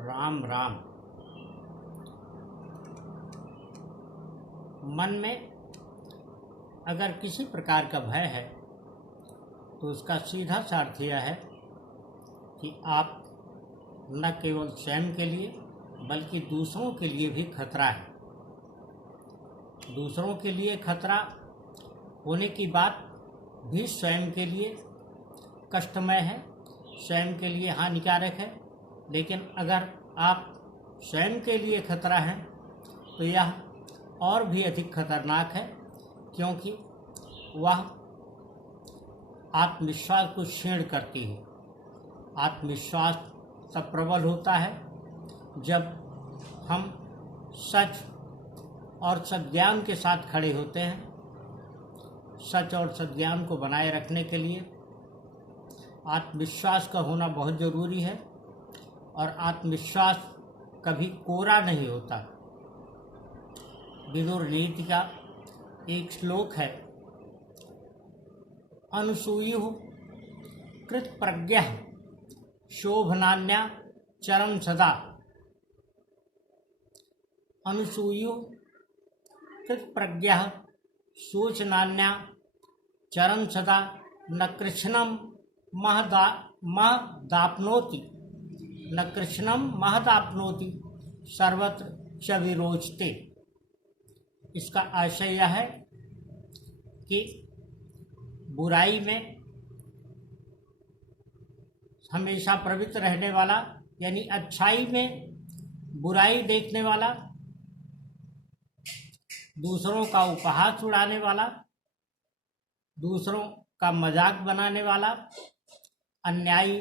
राम राम। मन में अगर किसी प्रकार का भय है तो उसका सीधा सा अर्थ यह है कि आप न केवल स्वयं के लिए बल्कि दूसरों के लिए भी खतरा है। दूसरों के लिए खतरा होने की बात भी स्वयं के लिए कष्टमय है, स्वयं के लिए हानिकारक है। लेकिन अगर आप स्वयं के लिए खतरा है तो यह और भी अधिक खतरनाक है, क्योंकि वह आत्मविश्वास को क्षीण करती है। आत्मविश्वास तब प्रबल होता है जब हम सच और सद्ज्ञान के साथ खड़े होते हैं। सच और सद्ज्ञान को बनाए रखने के लिए आत्मविश्वास का होना बहुत ज़रूरी है, और आत्मविश्वास कभी कोरा नहीं होता। विदुर नीति का एक श्लोक है, अनुसूयुः कृत प्रज्ञः शोभनान्या चरम सदा। अनुसूयुः कृत प्रज्ञः शोचनान्या चरम सदा न कृष्णम महदाप्नोति न कृष्णम महदाप्नोति सर्वत्र च विरोचते। इसका आशय यह है कि बुराई में हमेशा प्रवृत्त रहने वाला, यानी अच्छाई में बुराई देखने वाला, दूसरों का उपहास उड़ाने वाला, दूसरों का मजाक बनाने वाला, अन्यायी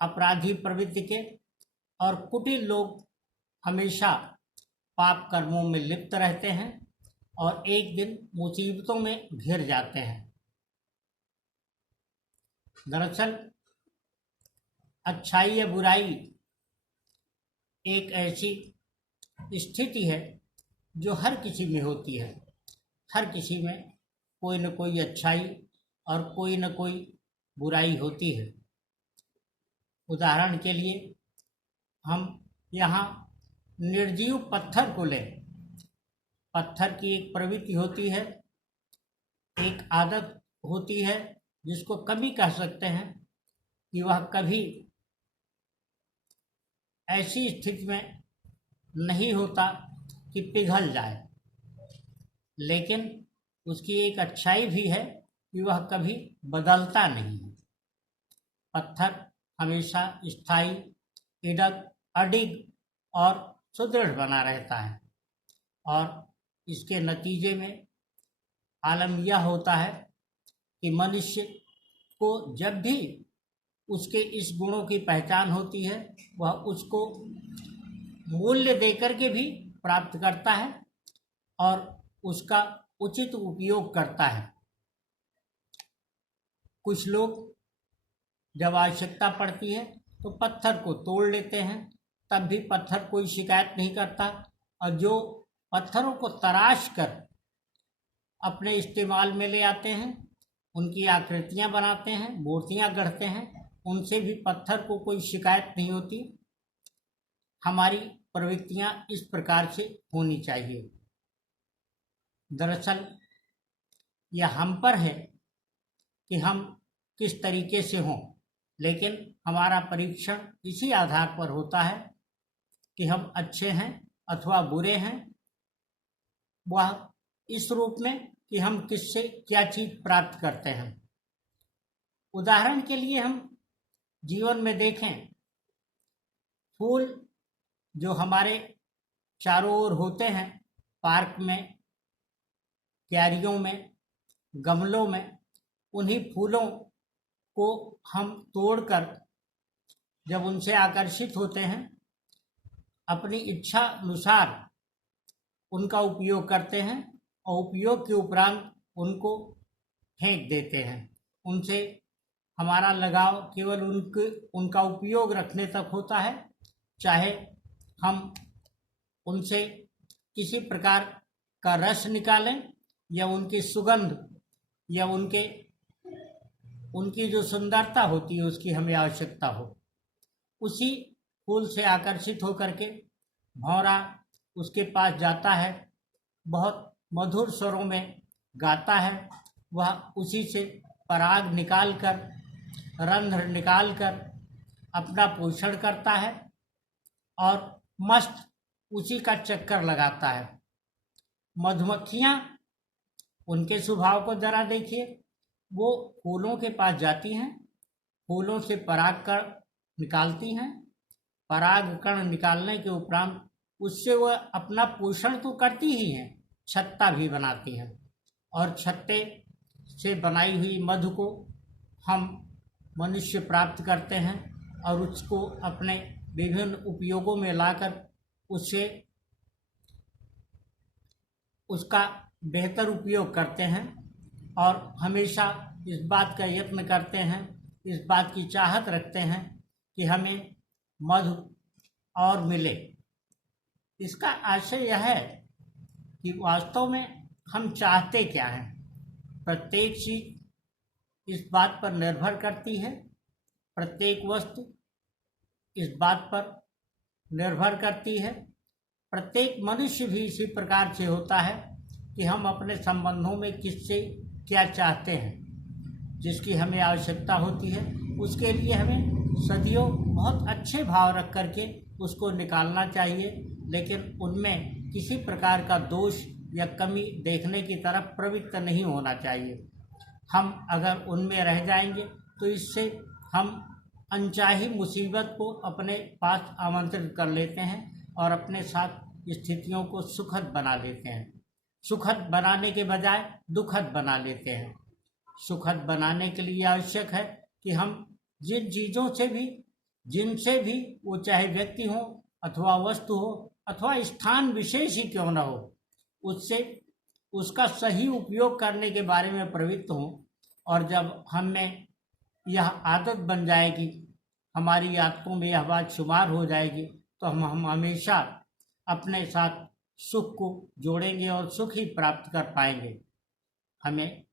अपराधी प्रवृत्ति के और कुटिल लोग हमेशा पाप कर्मों में लिप्त रहते हैं और एक दिन मुसीबतों में घिर जाते हैं। दरअसल अच्छाई या बुराई एक ऐसी स्थिति है जो हर किसी में होती है। हर किसी में कोई न कोई अच्छाई और कोई न कोई बुराई होती है। उदाहरण के लिए हम यहाँ निर्जीव पत्थर को लें। पत्थर की एक प्रवृत्ति होती है, एक आदत होती है, जिसको कभी कह सकते हैं कि वह कभी ऐसी स्थिति में नहीं होता कि पिघल जाए, लेकिन उसकी एक अच्छाई भी है कि वह कभी बदलता नहीं है। पत्थर हमेशा स्थायी, अडिग और सुदृढ़ बना रहता है, और इसके नतीजे में आलम यह होता है कि मनुष्य को जब भी उसके इस गुणों की पहचान होती है, वह उसको मूल्य देकर के भी प्राप्त करता है और उसका उचित उपयोग करता है। कुछ लोग जब आवश्यकता पड़ती है तो पत्थर को तोड़ लेते हैं, तब भी पत्थर कोई शिकायत नहीं करता, और जो पत्थरों को तराश कर अपने इस्तेमाल में ले आते हैं, उनकी आकृतियां बनाते हैं, मूर्तियां गढ़ते हैं, उनसे भी पत्थर को कोई शिकायत नहीं होती। हमारी प्रवृत्तियां इस प्रकार से होनी चाहिए। दरअसल यह हम पर है कि हम किस तरीके से हों, लेकिन हमारा परीक्षण इसी आधार पर होता है कि हम अच्छे हैं अथवा बुरे हैं, वह इस रूप में कि हम किससे क्या चीज प्राप्त करते हैं। उदाहरण के लिए हम जीवन में देखें, फूल जो हमारे चारों ओर होते हैं, पार्क में, क्यारियों में, गमलों में, उन्हीं फूलों को हम तोड़कर जब उनसे आकर्षित होते हैं, अपनी इच्छा अनुसार उनका उपयोग करते हैं और उपयोग के उपरांत उनको फेंक देते हैं। उनसे हमारा लगाव केवल उनका उपयोग रखने तक होता है, चाहे हम उनसे किसी प्रकार का रस निकालें या उनकी सुगंध या उनकी जो सुंदरता होती है उसकी हमें आवश्यकता हो। उसी फूल से आकर्षित होकर के भौरा उसके पास जाता है, बहुत मधुर स्वरों में गाता है। वह उसी से पराग निकालकर, रंध्र निकालकर अपना पोषण करता है और मस्त उसी का चक्कर लगाता है। मधुमक्खियाँ, उनके स्वभाव को जरा देखिए। वो फूलों के पास जाती हैं, फूलों से पराग कण निकालती हैं। पराग कण निकालने के उपरांत उससे वह अपना पोषण तो करती ही हैं, छत्ता भी बनाती हैं। और छत्ते से बनाई हुई मधु को हम मनुष्य प्राप्त करते हैं और उसको अपने विभिन्न उपयोगों में लाकर उससे उसका बेहतर उपयोग करते हैं और हमेशा इस बात का यत्न करते हैं, इस बात की चाहत रखते हैं कि हमें मधु और मिले। इसका आशय यह है कि वास्तव में हम चाहते क्या हैं। प्रत्येक चीज इस बात पर निर्भर करती है, प्रत्येक वस्तु इस बात पर निर्भर करती है। प्रत्येक मनुष्य भी इसी प्रकार से होता है कि हम अपने संबंधों में किससे क्या चाहते हैं। जिसकी हमें आवश्यकता होती है उसके लिए हमें सदियों बहुत अच्छे भाव रख करके उसको निकालना चाहिए, लेकिन उनमें किसी प्रकार का दोष या कमी देखने की तरफ प्रवृत्त नहीं होना चाहिए। हम अगर उनमें रह जाएंगे तो इससे हम अनचाही मुसीबत को अपने पास आमंत्रित कर लेते हैं और अपने साथ स्थितियों को सुखद बना लेते हैं। सुखद बनाने के बजाय दुखद बना लेते हैं। सुखद बनाने के लिए आवश्यक है कि हम जिन चीज़ों से भी, जिनसे भी, वो चाहे व्यक्ति हो अथवा वस्तु हो अथवा स्थान विशेष ही क्यों न हो, उससे उसका सही उपयोग करने के बारे में प्रवृत्त हों। और जब हमें यह आदत बन जाएगी, हमारी आदतों में यह बात शुमार हो जाएगी, तो हम हमेशा अपने साथ सुख को जोड़ेंगे और सुख ही प्राप्त कर पाएंगे। हमें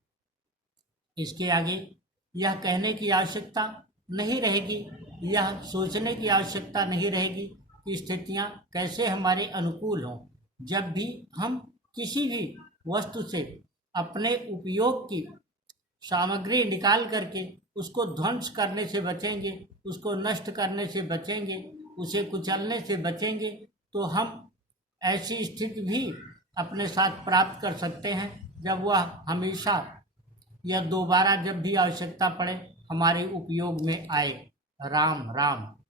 इसके आगे यह कहने की आवश्यकता नहीं रहेगी, यह सोचने की आवश्यकता नहीं रहेगी कि स्थितियां कैसे हमारे अनुकूल हों। जब भी हम किसी भी वस्तु से अपने उपयोग की सामग्री निकाल करके उसको ध्वंस करने से बचेंगे, उसको नष्ट करने से बचेंगे, उसे कुचलने से बचेंगे, तो हम ऐसी स्थिति भी अपने साथ प्राप्त कर सकते हैं जब वह हमेशा या दोबारा जब भी आवश्यकता पड़े हमारे उपयोग में आए। राम राम।